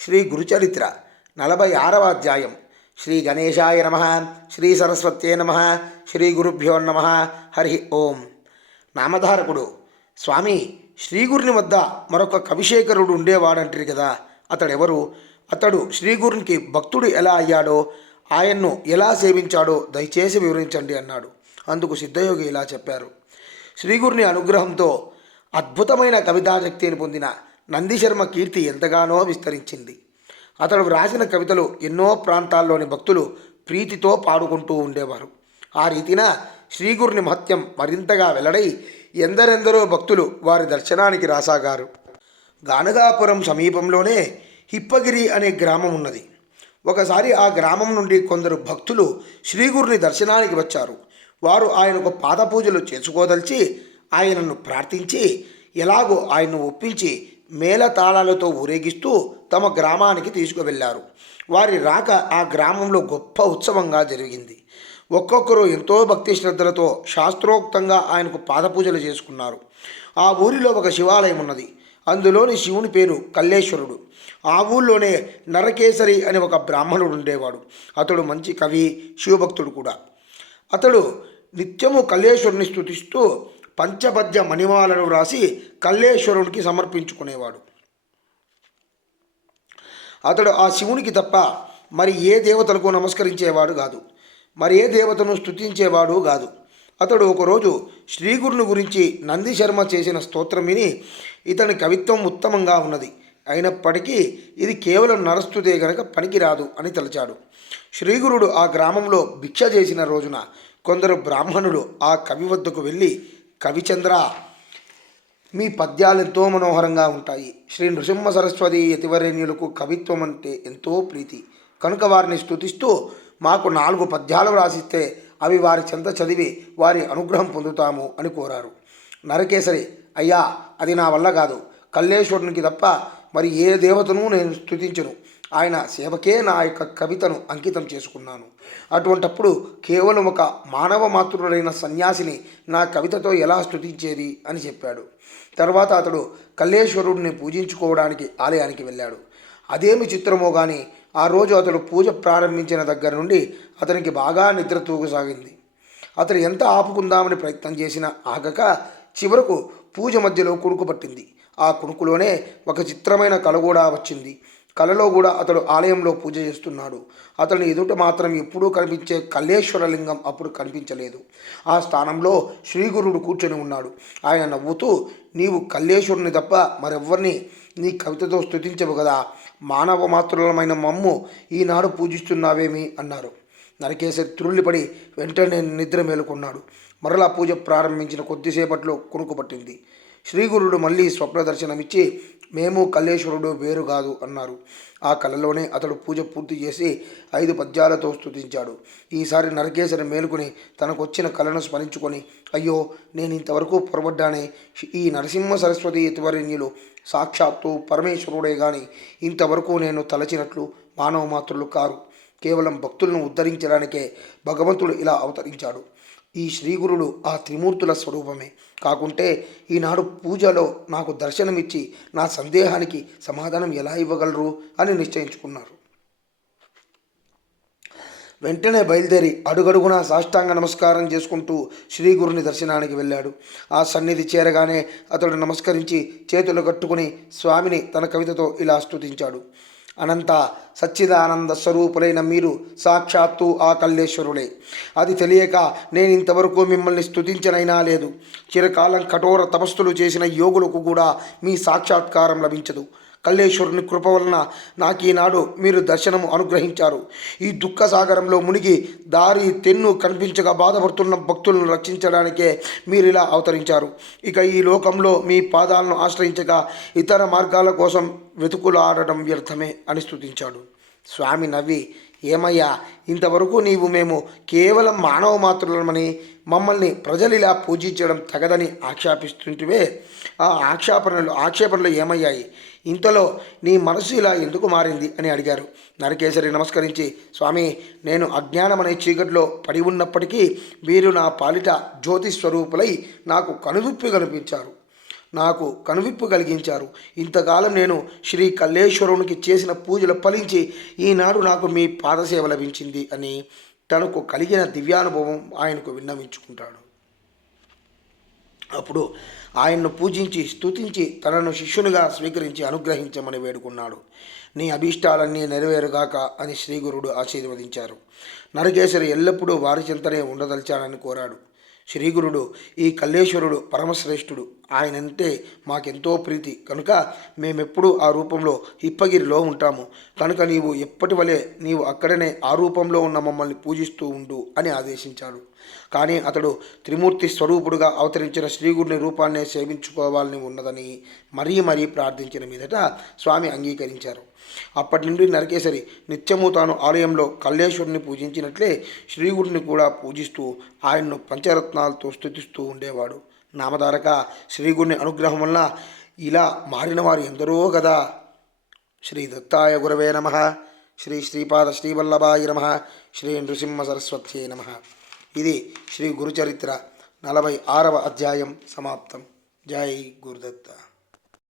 శ్రీ గురుచరిత్ర 46వ అధ్యాయం. శ్రీ గణేశాయ నమ. శ్రీ సరస్వత్యే నమ. శ్రీ గురుభ్యో నమ. హరి ఓం. నామధారకుడు. స్వామి, శ్రీగురుని వద్ద మరొక కవిశేఖరుడు ఉండేవాడంటారు కదా, అతడెవరు? అతడు శ్రీగురునికి భక్తుడు ఎలా అయ్యాడో, ఆయన్ను ఎలా సేవించాడో దయచేసి వివరించండి అన్నాడు. అందుకు సిద్ధయోగి ఇలా చెప్పారు. శ్రీగురుని అనుగ్రహంతో అద్భుతమైన కవితాశక్తిని పొందిన నందిశర్మ కీర్తి ఎంతగానో విస్తరించింది. అతడు వ్రాసిన కవితలు ఎన్నో ప్రాంతాల్లోని భక్తులు ప్రీతితో పాడుకుంటూ ఉండేవారు. ఆ రీతిన శ్రీగురుని మహత్యం మరింతగా వెల్లడై ఎందరెందరో భక్తులు వారి దర్శనానికి రాసాగారు. గానగాపురం సమీపంలోనే హిప్పగిరి అనే గ్రామం ఉన్నది. ఒకసారి ఆ గ్రామం నుండి కొందరు భక్తులు శ్రీగురుని దర్శనానికి వచ్చారు. వారు ఆయనకు పాదపూజలు చేసుకోదలిచి ఆయనను ప్రార్థించి ఎలాగో ఆయన్ను ఒప్పించి మేళతాళాలతో ఊరేగిస్తూ తమ గ్రామానికి తీసుకువెళ్లారు. వారి రాక ఆ గ్రామంలో గొప్ప ఉత్సవంగా జరిగింది. ఒక్కొక్కరు ఎంతో భక్తి శ్రద్ధలతో శాస్త్రోక్తంగా ఆయనకు పాదపూజలు చేసుకున్నారు. ఆ ఊరిలో ఒక శివాలయం ఉన్నది. అందులోని శివుని పేరు కల్లేశ్వరుడు. ఆ ఊళ్ళోనే నరకేసరి అనే ఒక బ్రాహ్మణుడు ఉండేవాడు. అతడు మంచి కవి, శివభక్తుడు కూడా. అతడు నిత్యము కల్లేశ్వరుని స్తుతిస్తూ పంచపద్య మణిమాలను వ్రాసి కల్లేశ్వరునికి సమర్పించుకునేవాడు. అతడు ఆ శివునికి తప్ప మరి ఏ దేవతలకు నమస్కరించేవాడు కాదు, మరి ఏ దేవతను స్తుతించేవాడు కాదు. అతడు ఒకరోజు శ్రీగురుని గురించి నందిశర్మ చేసిన స్తోత్రం విని ఇతని కవిత్వం ఉత్తమంగా ఉన్నది, అయినప్పటికీ ఇది కేవలం నరస్తుతే గనక పనికిరాదు అని తలచాడు. శ్రీగురుడు ఆ గ్రామంలో భిక్ష చేసిన రోజున కొందరు బ్రాహ్మణులు ఆ కవి వద్దకు వెళ్ళి, కవిచంద్ర, మీ పద్యాలు ఎంతో మనోహరంగా ఉంటాయి. శ్రీ నృసింహ సరస్వతి యతివరేణ్యులకు కవిత్వం అంటే ఎంతో ప్రీతి కనుక వారిని స్తుతిస్తూ మాకు 4 పద్యాలు రాసిస్తే అవి వారి చెంత చదివి వారి అనుగ్రహం పొందుతాము అని కోరారు. నరకేసరి, అయ్యా, అది నా వల్ల కాదు. కల్లేశ్వరునికి తప్ప మరి ఏ దేవతను నేను స్తుతించను. ఆయన సేవకే నా యొక్క కవితను అంకితం చేసుకున్నాను. అటువంటప్పుడు కేవలం ఒక మానవ మాతృడైన సన్యాసిని నా కవితతో ఎలా స్తుతించేది అని చెప్పాడు. తర్వాత అతడు కల్లేశ్వరుడిని పూజించుకోవడానికి ఆలయానికి వెళ్ళాడు. అదేమి చిత్రమో కానీ ఆ రోజు అతడు పూజ ప్రారంభించిన దగ్గర నుండి అతనికి బాగా నిద్ర తూగసాగింది. అతడు ఎంత ఆపుకుందామని ప్రయత్నం చేసినా ఆగక చివరకు పూజ మధ్యలో కునుకు పట్టింది. ఆ కునుకులోనే ఒక చిత్రమైన కల కూడా వచ్చింది. కలలో కూడా అతడు ఆలయంలో పూజ చేస్తున్నాడు. అతని ఎదుట మాత్రం ఎప్పుడూ కనిపించే కల్లేశ్వరలింగం అప్పుడు కనిపించలేదు. ఆ స్థానంలో శ్రీగురుడు కూర్చొని ఉన్నాడు. ఆయన నవ్వుతూ, నీవు కల్లేశ్వరుని తప్ప మరెవ్వరిని నీ కవితతో స్తుతించవు కదా, మానవ మాతృలమైన మమ్ము ఈనాడు పూజిస్తున్నావేమి అన్నారు. నరకేసరి త్రుళ్ళిపడి వెంటనే నిద్ర మేలుకున్నాడు. మరలా పూజ ప్రారంభించిన కొద్దిసేపట్లో కునుకు పట్టింది. శ్రీగురుడు మళ్ళీ స్వప్న దర్శనమిచ్చి, మేము కల్లేశ్వరుడు వేరు కాదు అన్నారు. ఆ కళలోనే అతడు పూజ పూర్తి చేసి 5 పద్యాలతో స్తుతించాడు. ఈసారి నరకేసరి మేలుకుని తనకొచ్చిన కళను స్మరించుకొని, అయ్యో, నేను ఇంతవరకు పొరబడ్డానే. ఈ నరసింహ సరస్వతి యతివరేణ్యులు సాక్షాత్తు పరమేశ్వరుడే గాని ఇంతవరకు నేను తలచినట్లు మానవ మాత్రులు కారు. కేవలం భక్తులను ఉద్ధరించడానికే భగవంతుడు ఇలా అవతరించాడు. ఈ శ్రీగురుడు ఆ త్రిమూర్తుల స్వరూపమే కాకుంటే ఈనాడు పూజలో నాకు దర్శనమిచ్చి నా సందేహానికి సమాధానం ఎలా ఇవ్వగలరు అని నిశ్చయించుకున్నారు. వెంటనే బయలుదేరి అడుగడుగునా సాష్టాంగ నమస్కారం చేసుకుంటూ శ్రీగురుని దర్శనానికి వెళ్ళాడు. ఆ సన్నిధి చేరగానే అతడు నమస్కరించి చేతులు కట్టుకుని స్వామిని తన కవితతో ఇలా స్తుతించాడు. అనంత సచ్చిదానంద స్వరూపులైన మీరు సాక్షాత్తు ఆ కల్లేశ్వరుడే. అది తెలియక నేను ఇంతవరకు మిమ్మల్ని స్తుతించనైనా లేదు. చిరకాలం కఠోర తపస్సులు చేసిన యోగులకు కూడా మీ సాక్షాత్కారం లభించదు. కల్లేశ్వరుని కృప వలన నాకు ఈనాడు మీరు దర్శనము అనుగ్రహించారు. ఈ దుఃఖ సాగరంలో మునిగి దారి తెన్ను కనిపించగా బాధపడుతున్న భక్తులను రక్షించడానికే మీరు ఇలా అవతరించారు. ఇక ఈ లోకంలో మీ పాదాలను ఆశ్రయించగా ఇతర మార్గాల కోసం వెతుకులాడటం వ్యర్థమే అని స్తుతించాడు. స్వామి నవ్వి, ఏమయ్యా, ఇంతవరకు మేము కేవలం మానవ మాత్రులమని మమ్మల్ని ప్రజలు ఇలా పూజించడం తగదని ఆక్షేపిస్తుంటివే. ఆ ఆక్షేపణలు ఏమయ్యాయి? ఇంతలో నీ మనసు ఇలా ఎందుకు మారింది అని అడిగారు. నరకేసరి నమస్కరించి, స్వామి, నేను అజ్ఞానమనే చీకటిలో పడి ఉన్నప్పటికీ మీరు నా పాలిట జ్యోతి స్వరూపులై నాకు కనువిప్పి కనిపించారు. నాకు కనువిప్పు కలిగించారు. ఇంతకాలం నేను శ్రీ కల్లేశ్వరునికి చేసిన పూజలు ఫలించి ఈనాడు నాకు మీ పాదసేవ లభించింది అని తనకు కలిగిన దివ్యానుభవం ఆయనకు విన్నవించుకుంటాడు. అప్పుడు ఆయన్ను పూజించి స్తుతించి తనను శిష్యునిగా స్వీకరించి అనుగ్రహించమని వేడుకున్నాడు. నీ అభీష్టాలన్నీ నెరవేరుగాక అని శ్రీగురుడు ఆశీర్వదించారు. నరకేసరి ఎల్లప్పుడూ వారి చింతనే ఉండదలిచాడని కోరాడు. శ్రీగురుడు ఈ కల్లేశ్వరుడు పరమశ్రేష్ఠుడు, ఆయనంటే మాకెంతో ప్రీతి కనుక మేమెప్పుడూ ఆ రూపంలో ఇప్పగిరిలో ఉంటాము. కనుక నీవు ఎప్పటి వలె నీవు అక్కడనే ఆ రూపంలో ఉన్న మమ్మల్ని పూజిస్తూ ఉండు అని ఆదేశించాడు. కానీ అతడు త్రిమూర్తి స్వరూపుడుగా అవతరించిన శ్రీగురుని రూపాన్నే సేవించుకోవాలని ఉన్నదని మరీ మరీ ప్రార్థించిన మీదట స్వామి అంగీకరించారు. అప్పటి నుండి నరకేసరి నిత్యము తాను ఆలయంలో కల్లేశ్వరుని పూజించినట్లే శ్రీగురుని కూడా పూజిస్తూ ఆయన్ను పంచరత్నాలతో స్తుతిస్తూ ఉండేవాడు. నామధారక శ్రీగురుని అనుగ్రహం వల్ల ఇలా మారిన వారు ఎందరో కదా. శ్రీ దత్తాయ గురవే నమ. శ్రీ శ్రీపాద శ్రీవల్లభాయ నమ. శ్రీ నృసింహ సరస్వత్యే నమ. ఇది శ్రీ గురుచరిత్ర 46వ అధ్యాయం సమాప్తం. జై గురుదత్త.